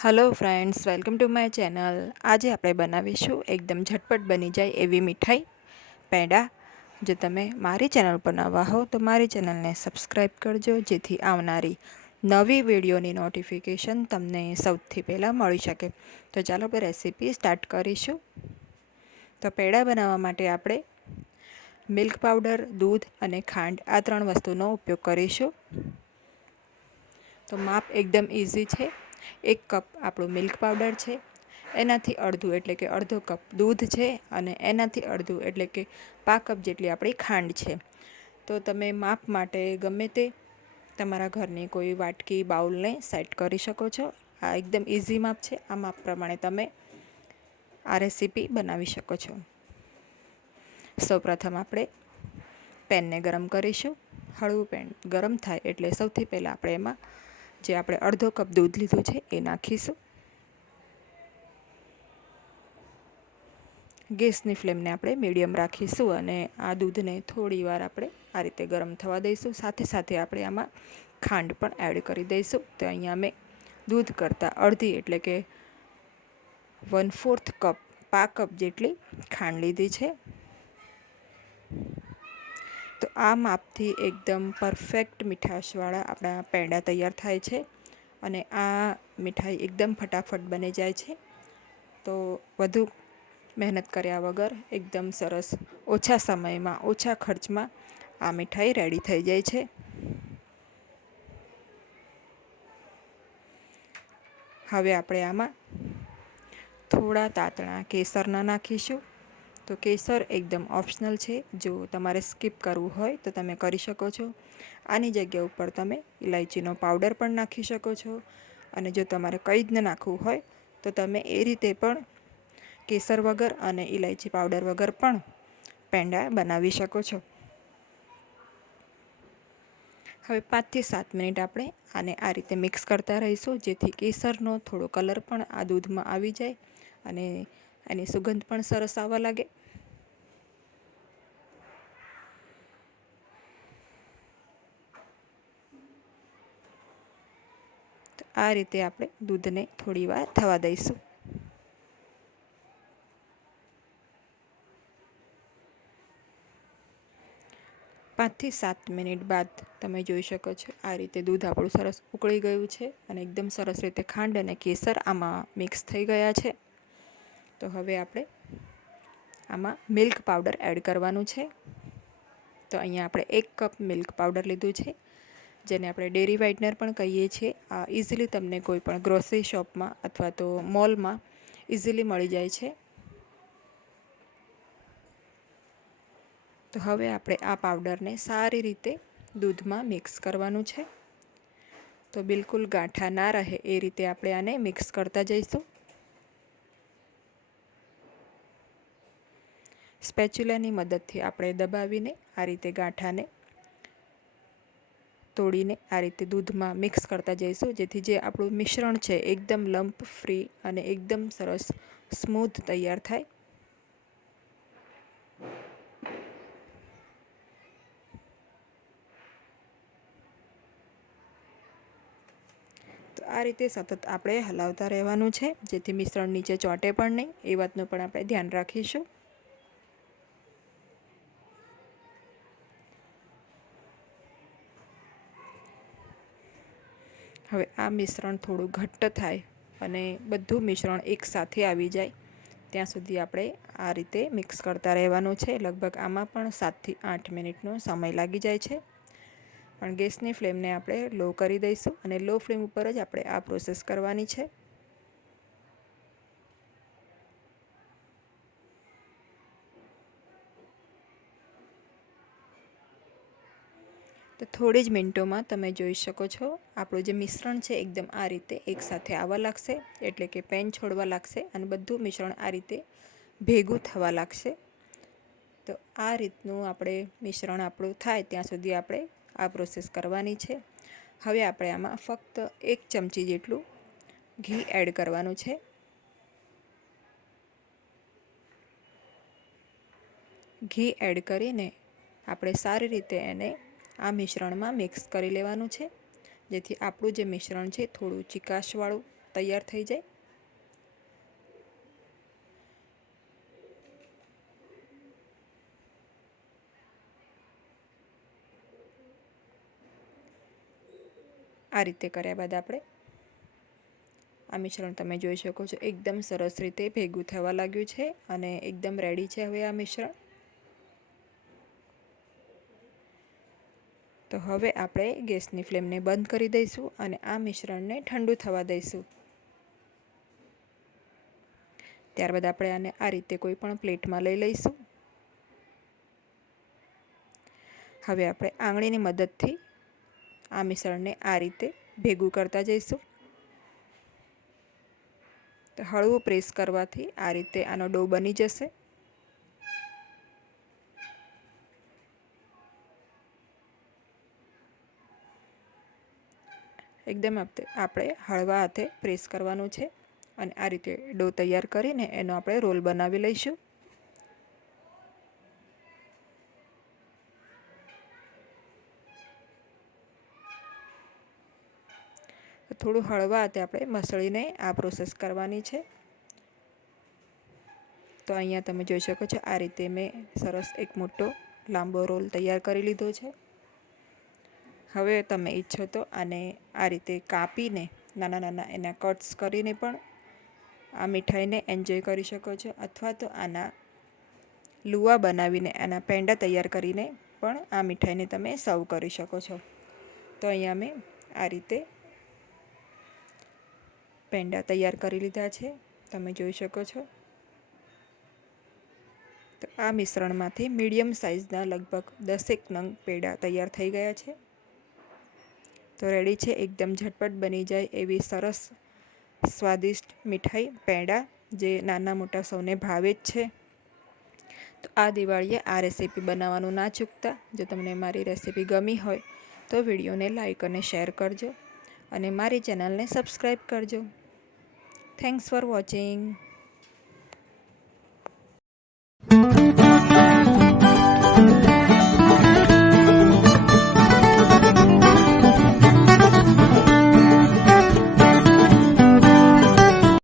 Hello friends, welcome to my channel. आज આપણે બનાવીશું એકદમ ઝટપટ બની જાય એવી મીઠાઈ પેંડા। જો તમે મારી ચેનલ પર નવા હો તો મારી ચેનલને સબસ્ક્રાઈબ કરજો, જેથી આવનારી નવી વિડીયોની નોટિફિકેશન તમને સૌથી પહેલાં મળી શકે। તો ચાલો આપણે રેસીપી સ્ટાર્ટ કરીશું। તો પેંડા બનાવવા માટે આપણે મિલ્ક પાવડર, દૂધ અને ખાંડ આ ત્રણ વસ્તુનો ઉપયોગ કરીશું। તો માપ એકદમ ઇઝી છે। 1 કપ આપણું મિલ્ક પાવડર છે, એનાથી અડધું એટલે કે અડધો કપ દૂધ છે, અને એનાથી અડધું એટલે કે 1/2 કપ જેટલી આપણી ખાંડ છે। તો તમે માપ માટે ગમે તે તમારા ઘરની કોઈ વાટકી, બાઉલને સેટ કરી શકો છો। આ એકદમ ઇઝી માપ છે। આ માપ પ્રમાણે તમે આ રેસીપી બનાવી શકો છો। સૌપ્રથમ આપણે પેનને ગરમ કરીશું। હળવું પેન ગરમ થાય એટલે સૌથી પહેલાં આપણે એમાં જે આપણે અડધો કપ દૂધ લીધું છે એ નાખીશું। ગેસની ફ્લેમને આપણે મીડિયમ રાખીશું અને આ દૂધને થોડી વાર આપણે આ રીતે ગરમ થવા દઈશું। સાથે સાથે આપણે આમાં ખાંડ પણ એડ કરી દઈશું। તો અહીંયા મેં દૂધ કરતાં અડધી એટલે કે 1/4 કપ, 1/2 કપ જેટલી ખાંડ લીધી છે। તો આ માપથી એકદમ પરફેક્ટ મીઠાશવાળા આપણા પેંડા તૈયાર થાય છે, અને આ મીઠાઈ એકદમ ફટાફટ બની જાય છે। તો વધુ મહેનત કર્યા વગર એકદમ સરસ ઓછા સમયમાં, ઓછા ખર્ચમાં આ મીઠાઈ રેડી થઈ જાય છે। હવે આપણે આમાં થોડા તાતણા કેસરના નાખીશું। તો કેસર એકદમ ઓપ્શનલ છે, જો તમારે સ્કીપ કરવું હોય તો તમે કરી શકો છો। આની જગ્યા ઉપર તમે ઇલાયચીનો પાવડર પણ નાખી શકો છો, અને જો તમારે કંઈ જ ન નાખવું હોય તો તમે એ રીતે પણ કેસર વગર અને ઇલાયચી પાવડર વગર પણ પેંડા બનાવી શકો છો। હવે 5 થી 7 મિનિટ આપણે આને આ રીતે મિક્સ કરતા રહીશું, જેથી કેસરનો થોડો કલર પણ આ દૂધમાં આવી જાય અને એની સુગંધ પણ સરસ આવવા લાગે। તો આ રીતે આપણે દૂધને થોડી વાર થવા દઈશું। પાંચથી 7 મિનિટ બાદ તમે જોઈ શકો છો આ રીતે દૂધ આપણું સરસ ઉકળી ગયું છે, અને એકદમ સરસ રીતે ખાંડ અને કેસર આમાં મિક્સ થઈ ગયા છે। તો હવે આપણે આમાં મિલ્ક પાવડર એડ કરવાનું છે। તો અહીંયા આપણે 1 કપ મિલ્ક પાવડર લીધું છે, જેને આપણે ડેરી વ્હાઇટનર પણ કહીએ છીએ। આ ઇઝીલી તમને કોઈ પણ ગ્રોસરી શોપમાં અથવા તો મોલમાં ઇઝીલી મળી જાય છે। તો હવે આપણે આ પાવડરને સારી રીતે દૂધમાં મિક્સ કરવાનું છે। તો બિલકુલ ગાંઠા ના રહે એ રીતે આપણે આને મિક્સ કરતા જઈશું। સ્પેચ્યુલાની મદદથી આપણે દબાવીને આ રીતે ગાંઠાને તોડીને આ રીતે દૂધમાં મિક્સ કરતા જઈશું, જેથી જે આપણું મિશ્રણ છે એકદમ લમ્પ ફ્રી અને એકદમ સરસ સ્મૂથ તૈયાર થાય। તો આ રીતે સતત આપણે હલાવતા રહેવાનું છે, જેથી મિશ્રણ નીચે ચોંટે પણ નહીં, એ વાતનું પણ આપણે ધ્યાન રાખીશું। હવે આ મિશ્રણ થોડું ઘટ્ટ થાય અને બધું મિશ્રણ એકસાથે આવી જાય ત્યાં સુધી આપણે આ રીતે મિક્સ કરતા રહેવાનું છે। લગભગ આમાં પણ 7 થી 8 મિનિટનો સમય લાગી જાય છે, પણ ગેસની ફ્લેમને આપણે લો કરી દઈશું, અને લો ફ્લેમ ઉપર જ આપણે આ પ્રોસેસ કરવાની છે। તો થોડી જ મિનિટોમાં તમે જોઈ શકો છો આપણું જે મિશ્રણ છે એકદમ આ રીતે એકસાથે આવવા લાગશે, એટલે કે પેન છોડવા લાગશે, અને બધું મિશ્રણ આ રીતે ભેગું થવા લાગશે। તો આ રીતનું આપણે મિશ્રણ આપણું થાય ત્યાં સુધી આપણે આ પ્રોસેસ કરવાની છે। હવે આપણે આમાં ફક્ત 1 ચમચી જેટલું ઘી એડ કરવાનું છે। ઘી એડ કરીને આપણે સારી રીતે એને આ મિશ્રણમાં મિક્સ કરી લેવાનું છે, જેથી આપણું જે મિશ્રણ છે થોડું ચીકાશવાળું તૈયાર થઈ જાય. આ રીતે કર્યા બાદ આપણે આ મિશ્રણ તમે જોઈ શકો છો એકદમ સરસ રીતે ભેગું થવા લાગ્યું છે અને એકદમ રેડી છે હવે આ મિશ્રણ. તો હવે આપણે ગેસની ફ્લેમને બંધ કરી દઈશું અને આ મિશ્રણને ઠંડુ થવા દઈશું. ત્યારબાદ આપણે આને આ રીતે કોઈ પણ પ્લેટમાં લઈ લઈશું. હવે આપણે આંગળીની મદદથી આ મિશ્રણને આ રીતે ભેગું કરતા જઈશું. તો હળવું પ્રેસ કરવાથી આ રીતે આનો ડો બની જશે. એકદમ આપણે હળવા હાથે પ્રેસ કરવાનું છે અને આ રીતે ડો તૈયાર કરીને એનો આપણે રોલ બનાવી લઈશું. થોડું હળવા હાથે આપણે મસળીને આ પ્રોસેસ કરવાની છે. તો અહીંયા તમે જોઈ શકો છો આ રીતે મેં સરસ એક મોટો લાંબો રોલ તૈયાર કરી લીધો છે. હવે તમે ઈચ્છો તો આને આ રીતે કાપીને નાના નાના એના કટ્સ કરીને પણ આ મીઠાઈને એન્જોય કરી શકો છો, અથવા તો આના લુવા બનાવીને આના પેંડા તૈયાર કરીને પણ આ મીઠાઈને તમે સર્વ કરી શકો છો. તો અહીંયા મેં આ રીતે પેંડા તૈયાર કરી લીધા છે, તમે જોઈ શકો છો. તો આ મિશ્રણમાંથી મીડિયમ સાઇઝના લગભગ 10 નંગ પેંડા તૈયાર થઈ ગયા છે. તો રેડી છે એકદમ ઝટપટ બની જાય એવી સરસ સ્વાદિષ્ટ મીઠાઈ પેંડા, જે નાના મોટા સૌને ભાવે જ છે. તો આ દિવાળીએ આ રેસીપી બનાવવાનું ના ચૂકતા. જો તમને મારી રેસીપી ગમી હોય તો વિડીયોને લાઈક અને શેર કરજો અને મારી ચેનલને સબસ્ક્રાઈબ કરજો. Thanks for watching.